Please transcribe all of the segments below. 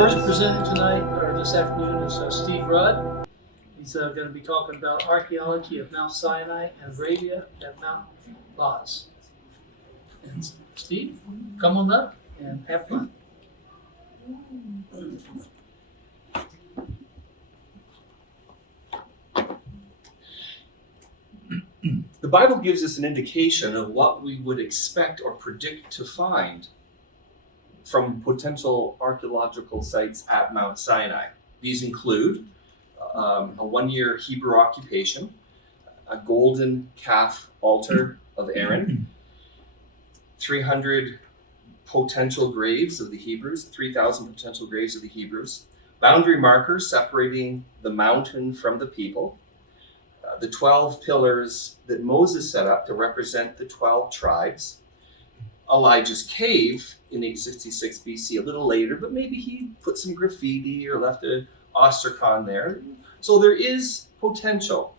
first presenter tonight, or this afternoon, is Steve Rudd. He's going to be talking about archaeology of Mount Sinai and Arabia at Mount Lawz. And Steve, come on up and have fun. The Bible gives us an indication of what we would expect or predict to find from potential archaeological sites at Mount Sinai. These include a one-year Hebrew occupation, a golden calf altar of Aaron, 300 potential graves of the Hebrews, 3,000 potential graves of the Hebrews, boundary markers separating the mountain from the people, the 12 pillars that Moses set up to represent the 12 tribes, Elijah's cave in 866 BC, a little later, but maybe he put some graffiti or left an ostracon there. So there is potential.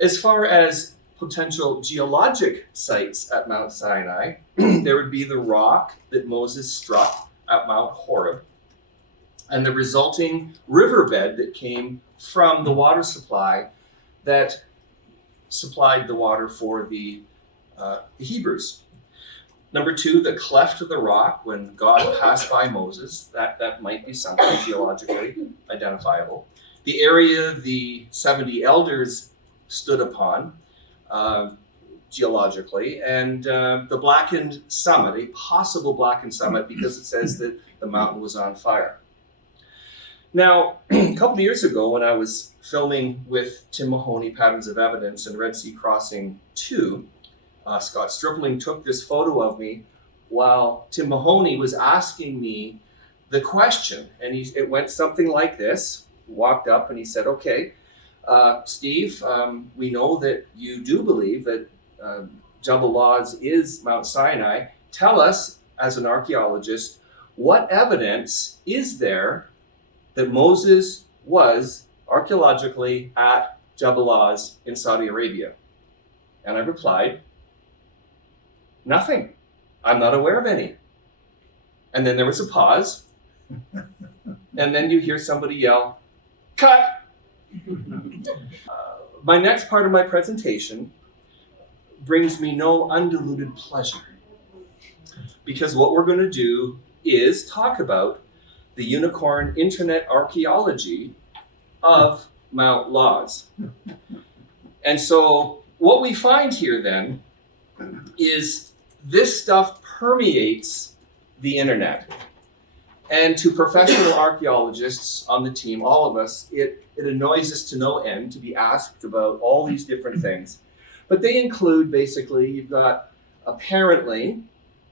As far as potential geologic sites at Mount Sinai, there would be the rock that Moses struck at Mount Horeb and the resulting riverbed that came from the water supply that supplied the water for the Hebrews. Number two, the cleft of the rock when God passed by Moses, that might be something geologically identifiable. The area the 70 elders stood upon geologically, and the blackened summit, a possible blackened summit because it says that the mountain was on fire. Now, a couple of years ago when I was filming with Tim Mahoney, Patterns of Evidence, and Red Sea Crossing 2, Scott Stripling took this photo of me while Tim Mahoney was asking me the question. And it went something like this. He walked up and he said, okay, Steve, we know that you do believe that Jebel Lawz is Mount Sinai. Tell us, as an archaeologist, what evidence is there that Moses was archaeologically at Jebel Lawz in Saudi Arabia? And I replied, nothing. I'm not aware of any. And then there was a pause. And then you hear somebody yell, cut! My next part of my presentation brings me no undiluted pleasure. Because what we're going to do is talk about the unicorn internet archaeology of Mount Lawz. And so what we find here then is this stuff permeates the internet. And to professional archaeologists on the team, all of us, it annoys us to no end to be asked about all these different things. But they include basically, you've got apparently,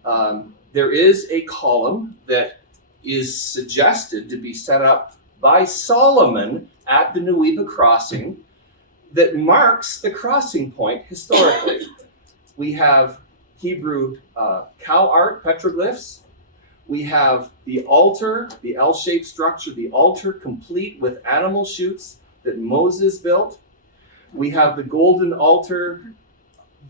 there is a column that is suggested to be set up by Solomon at the Nuiba crossing that marks the crossing point historically. We have Hebrew cow art petroglyphs. We have the altar, the L-shaped structure, the altar complete with animal chutes that Moses built. We have the golden altar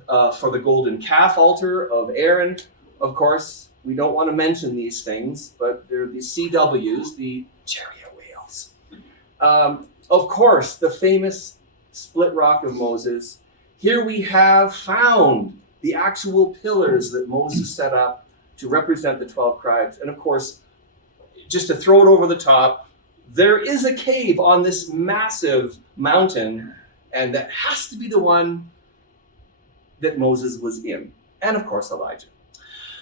for the golden calf altar of Aaron. Of course, we don't want to mention these things, but they're the CWs, the chariot wheels. Of course, the famous split rock of Moses. Here we have found the actual pillars that Moses set up to represent the 12 tribes. And of course, just to throw it over the top, there is a cave on this massive mountain, and that has to be the one that Moses was in. And of course, Elijah.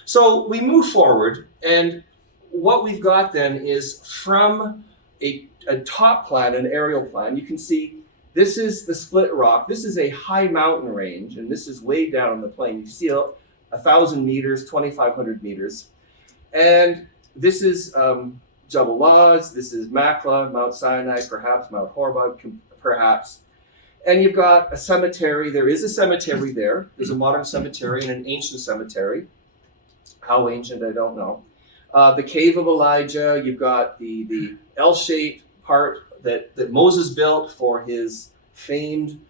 So we move forward, and what we've got then is from a top plan, an aerial plan, you can see this is the split rock. This is a high mountain range, and this is way down on the plain. You can see 1,000 meters, 2,500 meters. And this is Jebel Lawz, this is Makla, Mount Sinai, perhaps Mount Horeb, perhaps. And you've got a cemetery. There is a cemetery there. There's a modern cemetery and an ancient cemetery. How ancient, I don't know. The cave of Elijah, you've got the L-shaped part that Moses built for his famed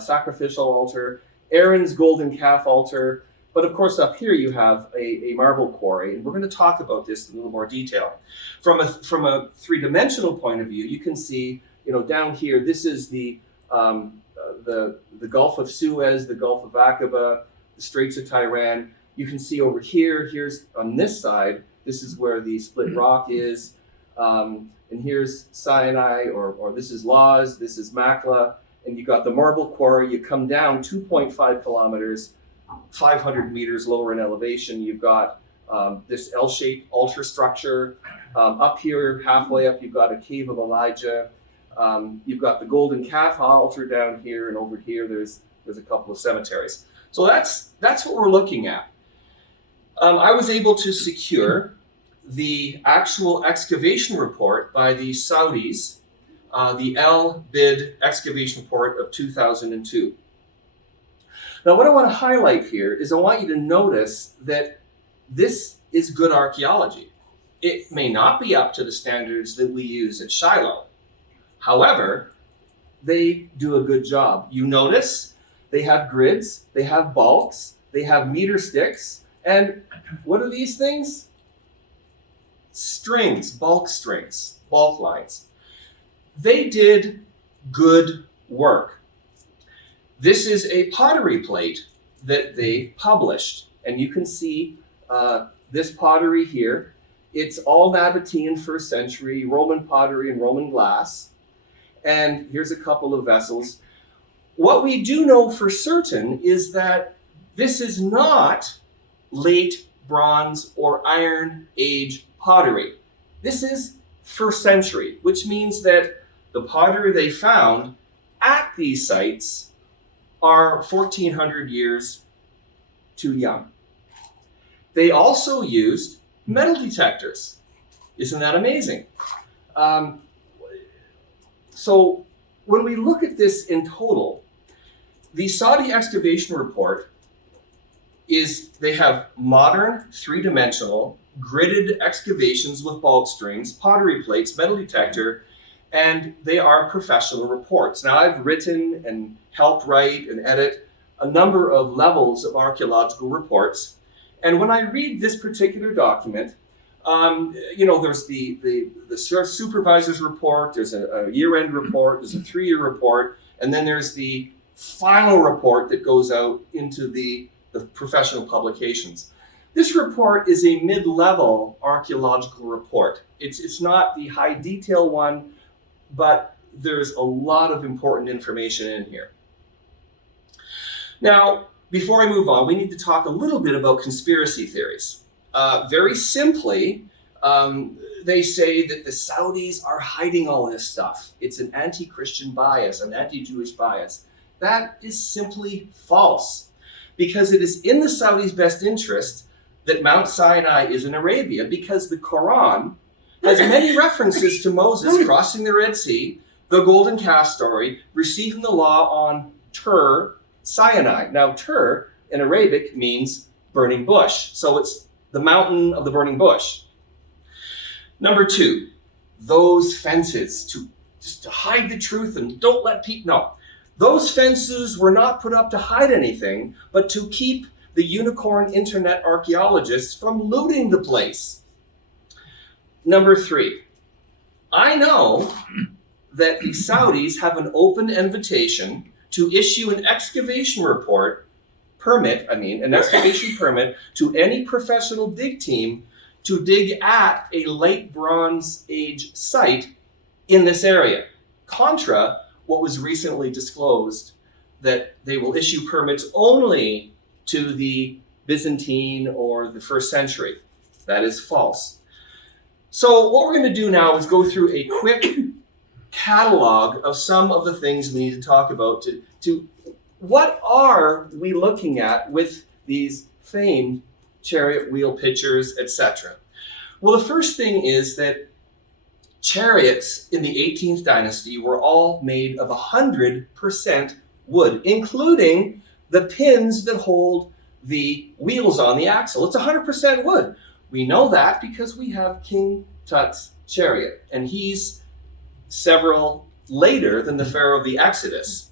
sacrificial altar, Aaron's golden calf altar, But of course, up here you have a marble quarry, and we're going to talk about this in a little more detail. From a three-dimensional point of view, you can see, down here, this is the Gulf of Suez, the Gulf of Aqaba, the Straits of Tiran. You can see over here, here's on this side, this is where the split rock is. And here's Sinai, or this is Lawz, this is Makla, and you got the marble quarry. You come down 2.5 kilometers, 500 meters lower in elevation. You've got this L-shaped altar structure. Up here, halfway up, you've got a cave of Elijah. You've got the golden calf altar down here, and over here there's a couple of cemeteries. So that's what we're looking at. I was able to secure the actual excavation report by the Saudis, the al-Bid excavation report of 2002. Now, what I want to highlight here is I want you to notice that this is good archaeology. It may not be up to the standards that we use at Shiloh. However, they do a good job. You notice they have grids, they have bulks, they have meter sticks, and what are these things? Strings, bulk lines. They did good work. This is a pottery plate that they published, and you can see this pottery here. It's all Nabatean 1st century Roman pottery and Roman glass. And here's a couple of vessels. What we do know for certain is that this is not late Bronze or Iron Age pottery. This is 1st century, which means that the pottery they found at these sites are 1,400 years too young. They also used metal detectors. Isn't that amazing? So when we look at this in total, the Saudi excavation report they have modern, three-dimensional, gridded excavations with bulk strings, pottery plates, metal detector, and they are professional reports. Now, I've written and helped write and edit a number of levels of archaeological reports, and when I read this particular document, there's the supervisor's report, there's a year-end report, there's a 3-year report, and then there's the final report that goes out into the professional publications. This report is a mid-level archaeological report. It's not the high detail one, but there's a lot of important information in here. Now, before I move on, we need to talk a little bit about conspiracy theories. Very simply, they say that the Saudis are hiding all this stuff. It's an anti-Christian bias, an anti-Jewish bias. That is simply false, because it is in the Saudis' best interest that Mount Sinai is in Arabia, because the Quran has many references to Moses crossing the Red Sea, the golden calf story, receiving the law on Tur, Sinai. Now, Tur in Arabic means burning bush, so it's the mountain of the burning bush. Number 2, those fences just to hide the truth and don't let people know. Those fences were not put up to hide anything, but to keep the unicorn internet archaeologists from looting the place. Number 3, I know that the Saudis have an open invitation to issue an excavation an excavation permit to any professional dig team to dig at a late Bronze Age site in this area. Contra what was recently disclosed, that they will issue permits only to the Byzantine or the 1st century. That is false. So what we're going to do now is go through a quick catalog of some of the things we need to talk about to what are we looking at with these famed chariot wheel pictures, etc. Well, the first thing is that chariots in the 18th dynasty were all made of 100% wood, including the pins that hold the wheels on the axle. It's 100% wood. We know that because we have King Tut's chariot, and he's several later than the Pharaoh of the Exodus.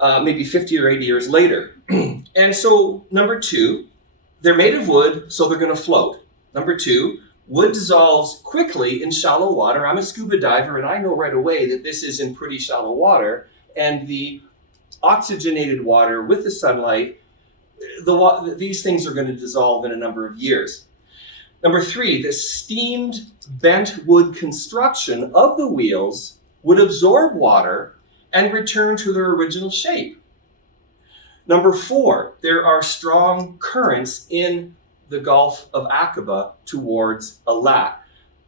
maybe 50 or 80 years later. And so, number two, they're made of wood, so they're going to float. Number two, wood dissolves quickly in shallow water. I'm a scuba diver, and I know right away that this is in pretty shallow water, and the oxygenated water with the sunlight, these things are going to dissolve in a number of years. Number three, the steamed bent wood construction of the wheels would absorb water and return to their original shape. Number four, there are strong currents in the Gulf of Aqaba towards Eilat.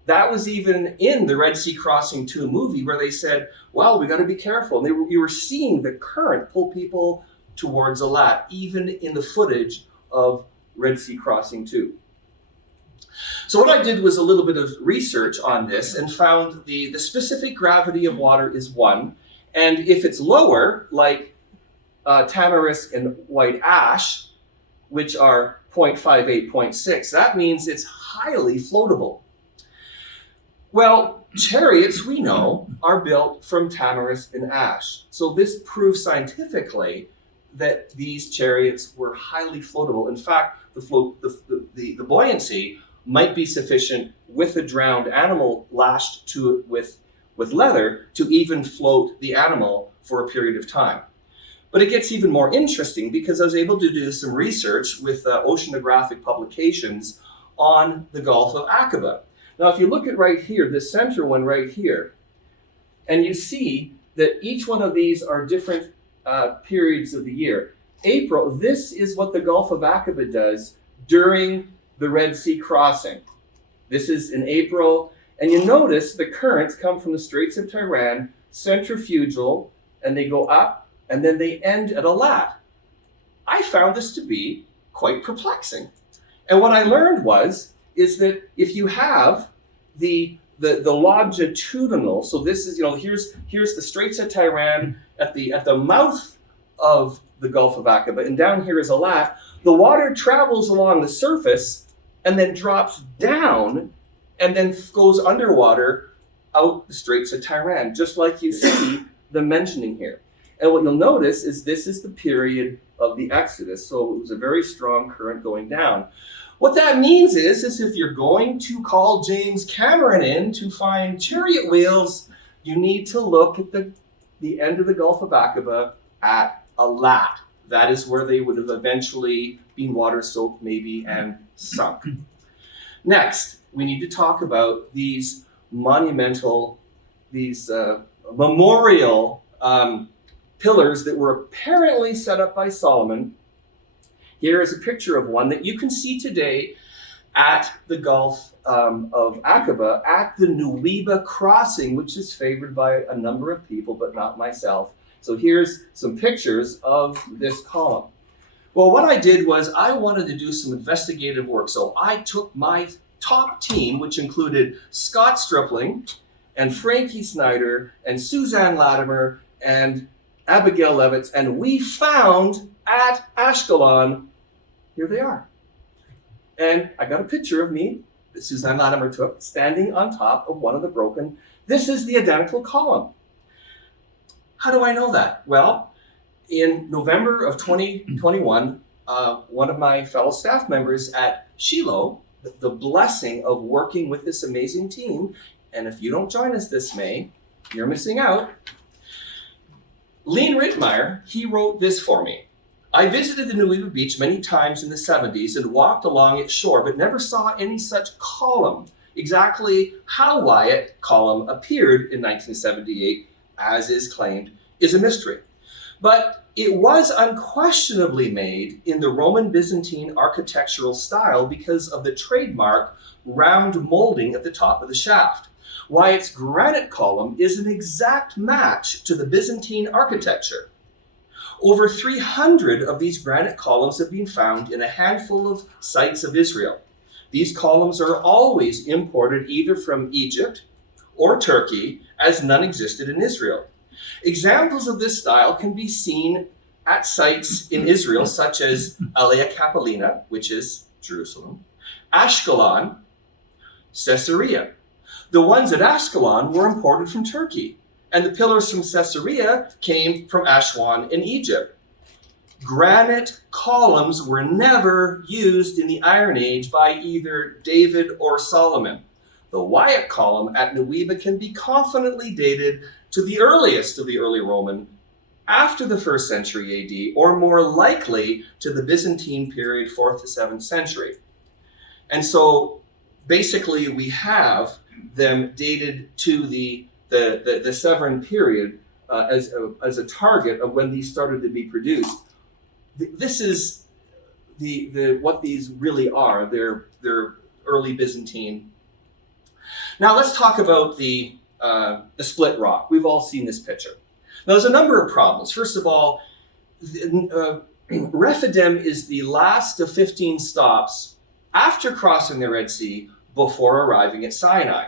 That was even in the Red Sea Crossing 2 movie where they said, well, we got to be careful. And you were seeing the current pull people towards Eilat, even in the footage of Red Sea Crossing 2. So what I did was a little bit of research on this and found the specific gravity of water is 1. And if it's lower, like tamarisk and white ash, which are 0.58, 0.6, that means it's highly floatable. Well, chariots, we know, are built from tamarisk and ash. So this proves scientifically that these chariots were highly floatable. In fact, the buoyancy might be sufficient with a drowned animal lashed to it with leather to even float the animal for a period of time. But it gets even more interesting because I was able to do some research with oceanographic publications on the Gulf of Aqaba. Now, if you look at right here, the center one right here, and you see that each one of these are different periods of the year. April, this is what the Gulf of Aqaba does during the Red Sea crossing. This is in April, and you notice the currents come from the Straits of Tiran, centrifugal, and they go up, and then they end at Eilat. I found this to be quite perplexing. And what I learned is that if you have the longitudinal, so this is, here's the Straits of Tiran at the mouth of the Gulf of Aqaba, and down here is Eilat. The water travels along the surface and then drops down and then goes underwater out the Straits of Tiran, just like you see the mentioning here. And what you'll notice is this is the period of the Exodus, so it was a very strong current going down. What that means is if you're going to call James Cameron in to find chariot wheels, you need to look at the end of the Gulf of Aqaba at Eilat. That is where they would have eventually been water soaked maybe and sunk. Next, we need to talk about these monumental, memorial pillars that were apparently set up by Solomon. Here is a picture of one that you can see today at the Gulf of Aqaba at the Nuweiba crossing, which is favored by a number of people, but not myself. So here's some pictures of this column. Well, what I did was I wanted to do some investigative work. So I took my top team, which included Scott Stripling and Frankie Snyder and Suzanne Latimer and Abigail Levitz, and we found at Ashkelon, here they are. And I got a picture of me that Suzanne Latimer took standing on top of one of the broken. This is the identical column. How do I know that? Well, in November of 2021, one of my fellow staff members at Shiloh, the blessing of working with this amazing team, and if you don't join us this May, you're missing out. Lean Rittmeyer, he wrote this for me. I visited the Nuweiba beach many times in the 70s and walked along its shore, but never saw any such column. Exactly how Wyatt column appeared in 1978, as is claimed, is a mystery. But it was unquestionably made in the Roman Byzantine architectural style because of the trademark round molding at the top of the shaft. Wyatt's granite column is an exact match to the Byzantine architecture. Over 300 of these granite columns have been found in a handful of sites of Israel. These columns are always imported either from Egypt or Turkey, as none existed in Israel. Examples of this style can be seen at sites in Israel, such as Alea Capitolina, which is Jerusalem, Ashkelon, Caesarea. The ones at Ashkelon were imported from Turkey. and the pillars from Caesarea came from Aswan in Egypt. Granite columns were never used in the Iron Age by either David or Solomon. The Wyatt column at Nuweiba can be confidently dated to the earliest of the early Roman, after the 1st century AD, or more likely to the Byzantine period, 4th to 7th century. And so basically we have them dated to the Severan period as a target of when these started to be produced. This is what these really are. They're early Byzantine. Now let's talk about the split rock. We've all seen this picture. Now there's a number of problems. First of all, Rephidim is the last of 15 stops after crossing the Red Sea before arriving at Sinai.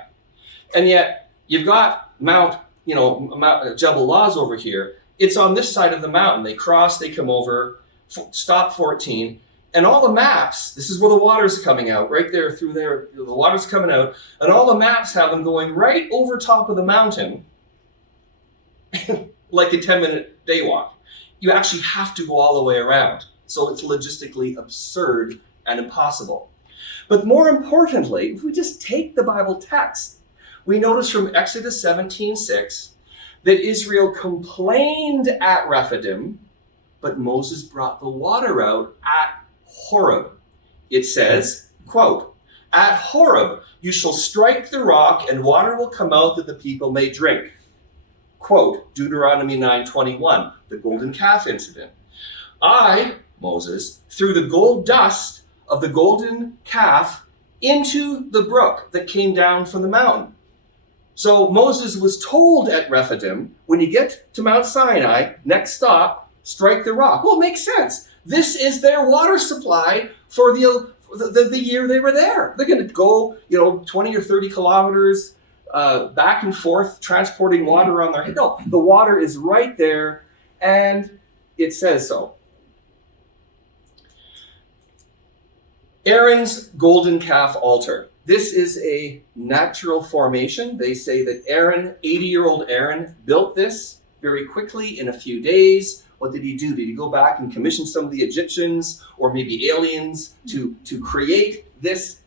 And yet you've got Mount Jebel Lawz over here. It's on this side of the mountain. They cross, they come over, stop 14, and all the maps, this is where the water's coming out, right there through there, the water's coming out, and all the maps have them going right over top of the mountain, like a 10-minute day walk. You actually have to go all the way around. So it's logistically absurd and impossible. But more importantly, if we just take the Bible text, we notice from Exodus 17:6 that Israel complained at Rephidim, but Moses brought the water out at Horeb. It says, quote, "At Horeb you shall strike the rock and water will come out that the people may drink." Quote, Deuteronomy 9:21, the golden calf incident. "I, Moses, threw the gold dust of the golden calf into the brook that came down from the mountain." So Moses was told at Rephidim, when you get to Mount Sinai, next stop, strike the rock. Well, it makes sense. This is their water supply for the year they were there. They're going to go, 20 or 30 kilometers back and forth, transporting water on their head. No, the water is right there, and it says so. Aaron's golden calf altar. This is a natural formation. They say that Aaron, 80-year-old Aaron, built this very quickly in a few days. What did he do? Did he go back and commission some of the Egyptians or maybe aliens to create this?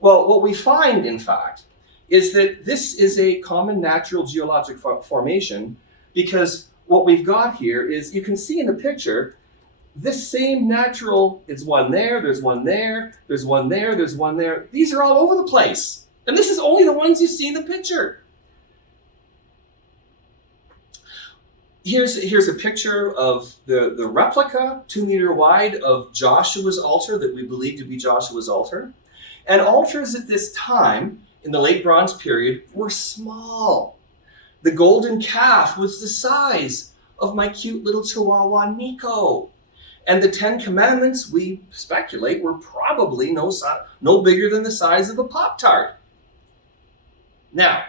Well, what we find, in fact, is that this is a common natural geologic formation, because what we've got here is, you can see in the picture, this same natural, it's one there, there's one there, there's one there, there's one there. These are all over the place. And this is only the ones you see in the picture. Here's a picture of the replica, 2 meter wide, of Joshua's altar that we believe to be Joshua's altar. And altars at this time, in the late Bronze period, were small. The golden calf was the size of my cute little Chihuahua Nico. And the 10 Commandments, we speculate, were probably no bigger than the size of a Pop-Tart. Now,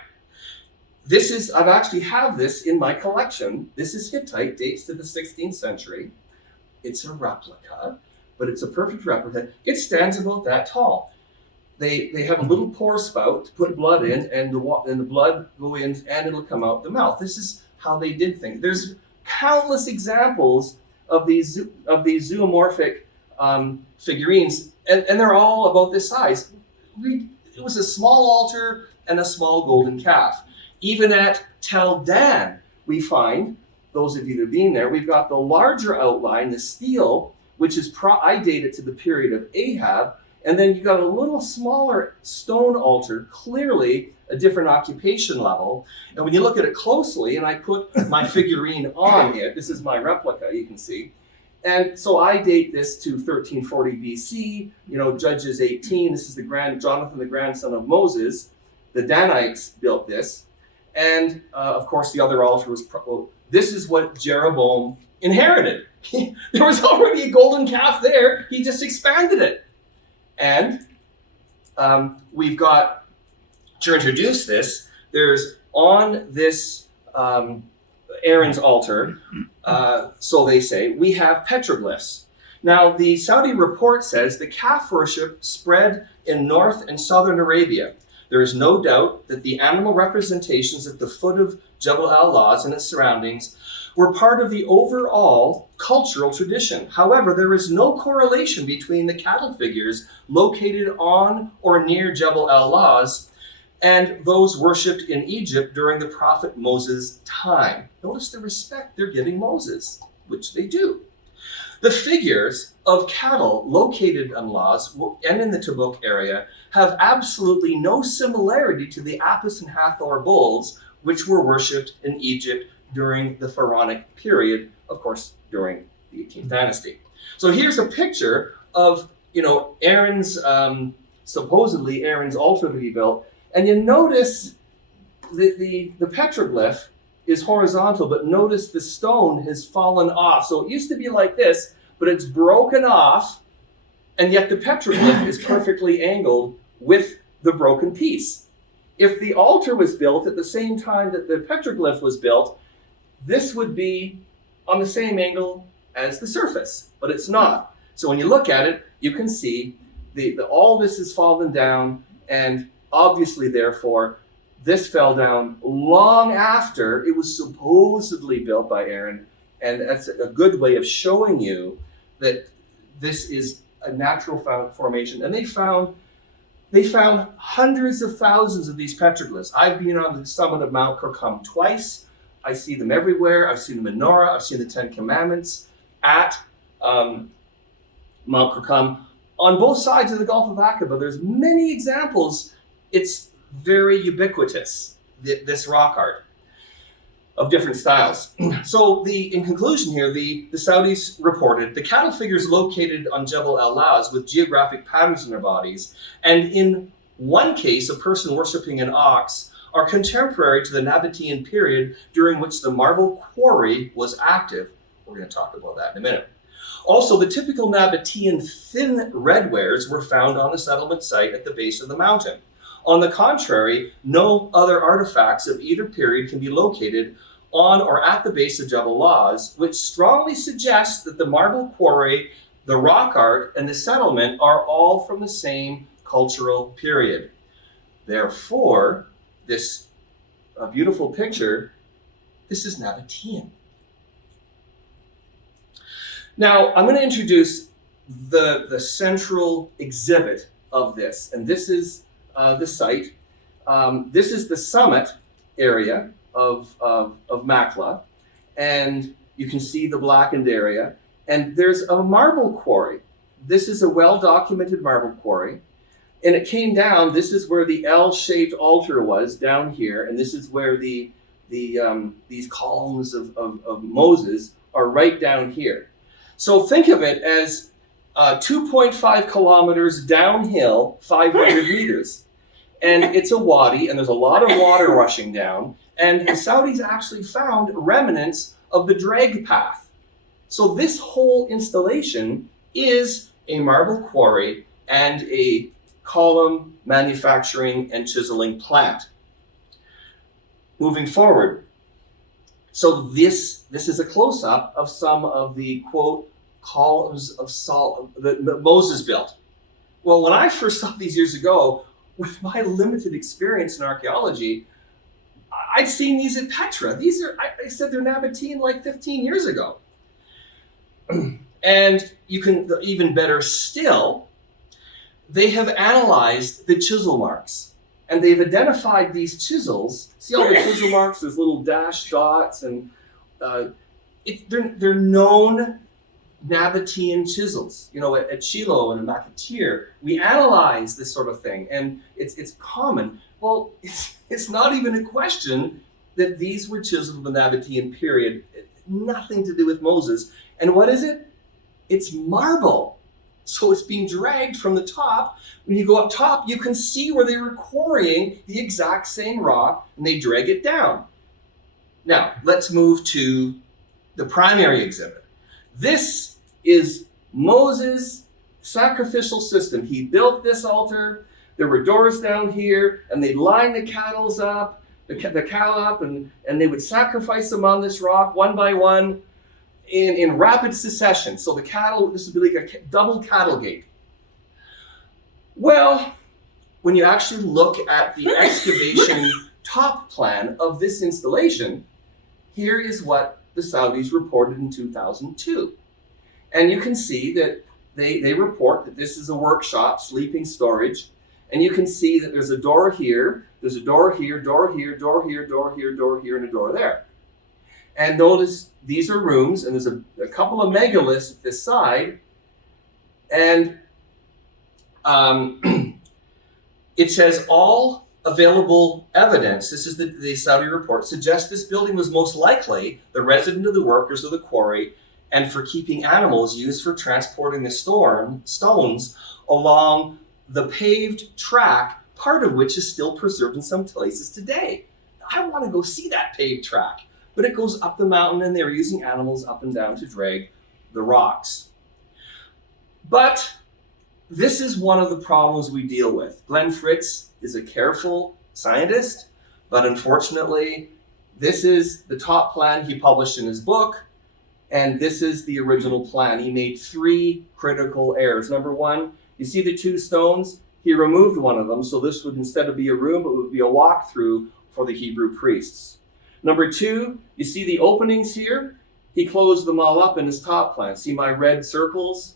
I've actually have this in my collection. This is Hittite, dates to the 16th century. It's a replica, but it's a perfect replica. It stands about that tall. They have a little pour spout to put blood in, and the blood go in, and it'll come out the mouth. This is how they did things. There's countless examples of these zoomorphic figurines, and they're all about this size. It was a small altar and a small golden calf. Even at Tel Dan, we find, those of you that have been there, we've got the larger outline, the steel, which is I date it to the period of Ahab, and then you've got a little smaller stone altar, clearly a different occupation level. And when you look at it closely, and I put my figurine on it, this is my replica, you can see. And so I date this to 1340 BC, Judges 18. This is Jonathan, the grandson of Moses. The Danites built this. And of course, the other altar was, this is what Jeroboam inherited. There was already a golden calf there. He just expanded it. And we've got, to introduce this, there's on this Aaron's altar, so they say, we have petroglyphs. Now, the Saudi report says the calf worship spread in north and southern Arabia. there is no doubt that the animal representations at the foot of Jebel al-Lawz and its surroundings were part of the overall cultural tradition. However, there is no correlation between the cattle figures located on or near Jebel al-Lawz and those worshipped in Egypt during the prophet Moses' time. Notice the respect they're giving Moses, which they do. The figures of cattle located on Lawz and in the Tabuk area have absolutely no similarity to the Apis and Hathor bulls, which were worshipped in Egypt during the Pharaonic period, of course, during the 18th dynasty. So here's a picture of, Aaron's, supposedly Aaron's altar that he built. And you notice the petroglyph is horizontal, but notice the stone has fallen off. So it used to be like this, but it's broken off, and yet the petroglyph is perfectly angled with the broken piece. If the altar was built at the same time that the petroglyph was built, this would be on the same angle as the surface, but it's not. So when you look at it, you can see all this has fallen down, and obviously, therefore, this fell down long after it was supposedly built by Aaron, and that's a good way of showing you that this is a natural formation. And they found hundreds of thousands of these petroglyphs. I've been on the summit of Mount Kirkum twice. I see them everywhere. I've seen the menorah. I've seen the Ten Commandments at Mount Kirkum. On both sides of the Gulf of Aqaba, there's many examples. It's very ubiquitous, this rock art of different styles. So in conclusion here, the Saudis reported the cattle figures located on Jebel al-Lawz with geographic patterns in their bodies, and in one case, a person worshiping an ox, are contemporary to the Nabatean period during which the marble quarry was active. We're going to talk about that in a minute. Also, the typical Nabatean thin redwares were found on the settlement site at the base of the mountain. On the contrary, no other artifacts of either period can be located on or at the base of Jebel Lawz, which strongly suggests that the marble quarry, the rock art, and the settlement are all from the same cultural period. Therefore, this beautiful picture, this is Nabatean. Now, I'm going to introduce the central exhibit of this, and this is the site. This is the summit area of Makla, and you can see the blackened area. And there's a marble quarry. This is a well-documented marble quarry, and it came down. This is where the L-shaped altar was down here, and this is where these columns of Moses are right down here. So think of it as 2.5 kilometers downhill, 500 meters. And it's a wadi, and there's a lot of water rushing down. And the Saudis actually found remnants of the drag path. So this whole installation is a marble quarry and a column manufacturing and chiseling plant. Moving forward. So this is a close-up of some of the, quote, columns of salt that Moses built. Well, when I first saw these years ago, with my limited experience in archaeology, I'd seen these at Petra. These are, I said they're Nabatean like 15 years ago. And you can, even better still, they have analyzed the chisel marks. And they've identified these chisels. See all the chisel marks? There's little dash dots, and they're known Nabatean chisels. At Shiloh and in Makatir, we analyze this sort of thing, and it's common. Well, it's not even a question that these were chiseled in the Nabatean period. Nothing to do with Moses. And what is it? It's marble. So it's being dragged from the top. When you go up top, you can see where they were quarrying the exact same rock, and they drag it down. Now, let's move to the primary exhibit. This is Moses' sacrificial system. He built this altar. There were doors down here, and they'd line the cattle up, and they would sacrifice them on this rock one by one in rapid succession. So the cattle, this would be like a double cattle gate. Well, when you actually look at the excavation top plan of this installation, here is what the Saudis reported in 2002. And you can see that they report that this is a workshop, sleeping storage, and you can see that there's a door here, there's a door here, door here, door here, door here, door here, and a door there. And notice these are rooms, and there's a couple of megaliths at this side, and it says all available evidence, this is the Saudi report, suggests this building was most likely the residence of the workers of the quarry and for keeping animals used for transporting the stones along the paved track, part of which is still preserved in some places today. I want to go see that paved track, but it goes up the mountain and they're using animals up and down to drag the rocks. But this is one of the problems we deal with. Glenn Fritz is a careful scientist, but unfortunately, this is the top plan he published in his book, and this is the original plan. He made 3 critical errors. Number 1, you see the 2 stones? He removed one of them, so this would, instead of be a room, it would be a walkthrough for the Hebrew priests. Number 2, you see the openings here? He closed them all up in his top plan. See my red circles?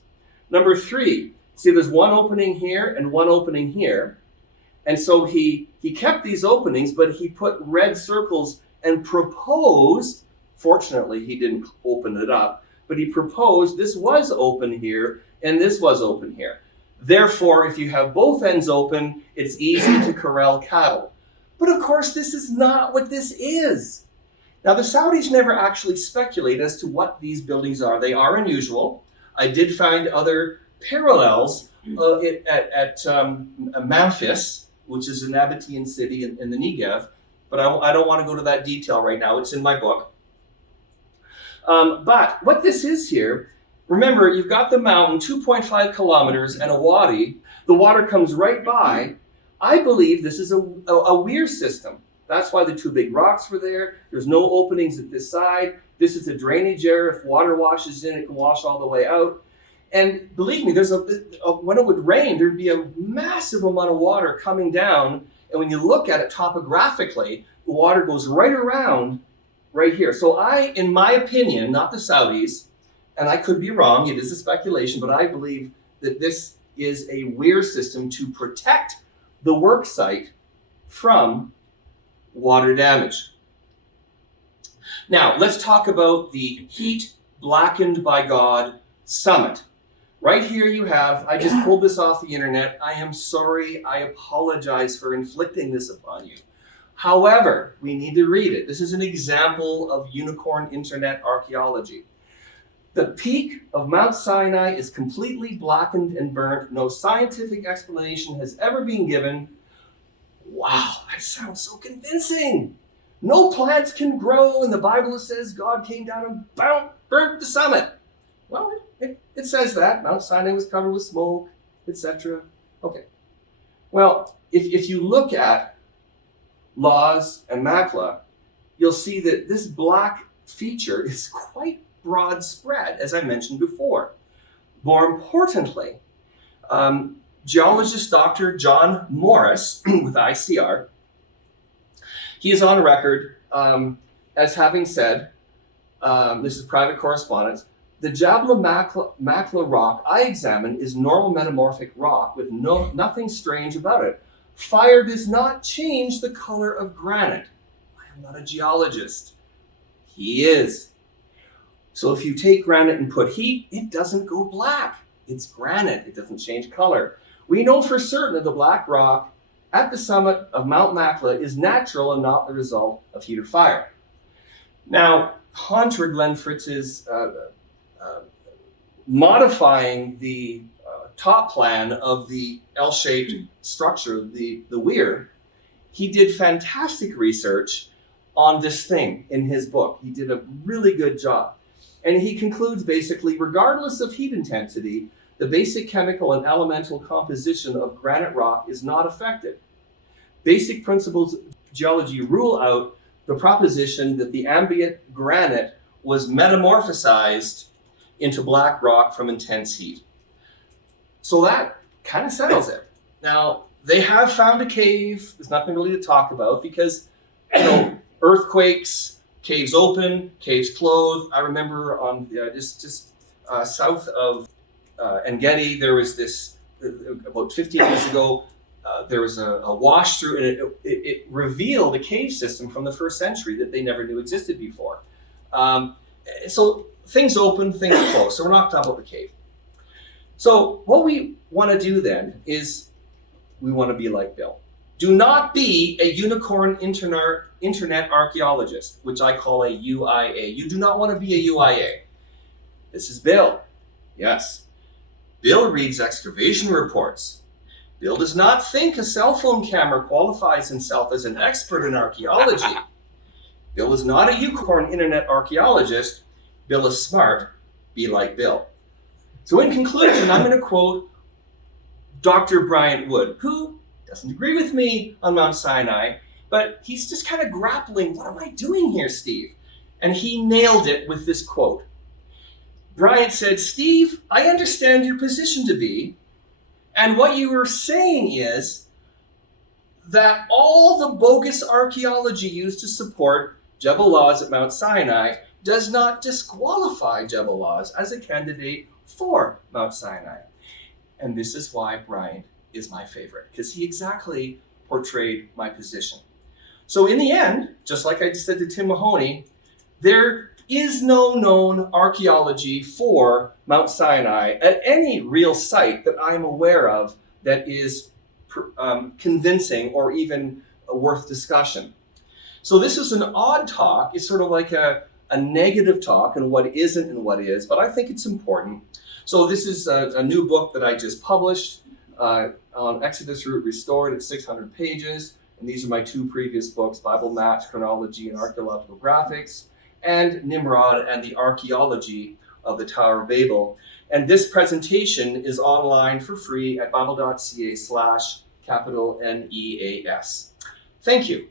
Number 3, see there's one opening here and one opening here. And so he kept these openings, but he put red circles and proposed, fortunately he didn't open it up, but he proposed this was open here and this was open here. Therefore, if you have both ends open, it's easy to corral cattle. But of course, this is not what this is. Now, the Saudis never actually speculate as to what these buildings are. They are unusual. I did find other parallels at Memphis, which is a Nabatean city in the Negev, but I don't want to go to that detail right now. It's in my book. But what this is here, remember, you've got the mountain, 2.5 kilometers, and a wadi. The water comes right by. I believe this is a weir system. That's why the 2 big rocks were there. There's no openings at this side. This is a drainage area. If water washes in, it can wash all the way out. And believe me, when it would rain, there'd be a massive amount of water coming down. And when you look at it topographically, the water goes right around right here. So in my opinion, not the Saudis, and I could be wrong, it is a speculation, but I believe that this is a weir system to protect the work site from water damage. Now, let's talk about the heat blackened by God summit. Right here you have, I just pulled this off the internet. I am sorry, I apologize for inflicting this upon you. However, we need to read it. This is an example of unicorn internet archaeology. The peak of Mount Sinai is completely blackened and burnt. No scientific explanation has ever been given. Wow, that sounds so convincing. No plants can grow, and the Bible says God came down and burnt the summit. Well, it says that. Mount Sinai was covered with smoke, etc. Okay. Well, if you look at Lawz and Makla, you'll see that this black feature is quite broad spread, as I mentioned before. More importantly, geologist Dr. John Morris with ICR, he is on record as having said, this is private correspondence, the Jebel Makla rock I examined is normal metamorphic rock with nothing strange about it. Fire does not change the color of granite. I am not a geologist. He is. So if you take granite and put heat, it doesn't go black. It's granite. It doesn't change color. We know for certain that the black rock at the summit of Mount Makla is natural and not the result of heat or fire. Now, Hunter Glenn Fritz is modifying the top plan of the L-shaped structure, the weir. He did fantastic research on this thing in his book. He did a really good job. And he concludes basically, regardless of heat intensity, the basic chemical and elemental composition of granite rock is not affected. Basic principles of geology rule out the proposition that the ambient granite was metamorphosized into black rock from intense heat. So that kind of settles it. Now, They have found a cave. There's nothing really to talk about because, earthquakes, caves open, caves close. I remember on just south of Engedi, there was this, about 15 years ago, there was a wash through, and it revealed a cave system from the first century that they never knew existed before. So things open, things close. So we're not talking about the cave. So what we want to do then is we want to be like Bill. Do not be a unicorn internet archaeologist, which I call a UIA. You do not want to be a UIA. This is Bill. Yes. Bill reads excavation reports. Bill does not think a cell phone camera qualifies himself as an expert in archaeology. Bill is not a unicorn internet archaeologist. Bill is smart. Be like Bill. So in conclusion, I'm going to quote Dr. Bryant Wood, who doesn't agree with me on Mount Sinai, but he's just kind of grappling, what am I doing here, Steve? And he nailed it with this quote. Bryant said, Steve, I understand your position to be, and what you were saying is that all the bogus archaeology used to support Jebel Lawz at Mount Sinai does not disqualify Jebel Lawz as a candidate for Mount Sinai. And this is why Bryant is my favorite, because he exactly portrayed my position. So in the end, just like I just said to Tim Mahoney, there is no known archaeology for Mount Sinai at any real site that I'm aware of that is convincing or even worth discussion. So this is an odd talk. It's sort of like a negative talk on what isn't and what is, but I think it's important. So this is a new book that I just published on Exodus Route Restored. It's 600 pages. And these are my two previous books, Bible Maps, Chronology, and Archaeological Graphics, and Nimrod and the Archaeology of the Tower of Babel. And this presentation is online for free at bible.ca/NEAS. Thank you.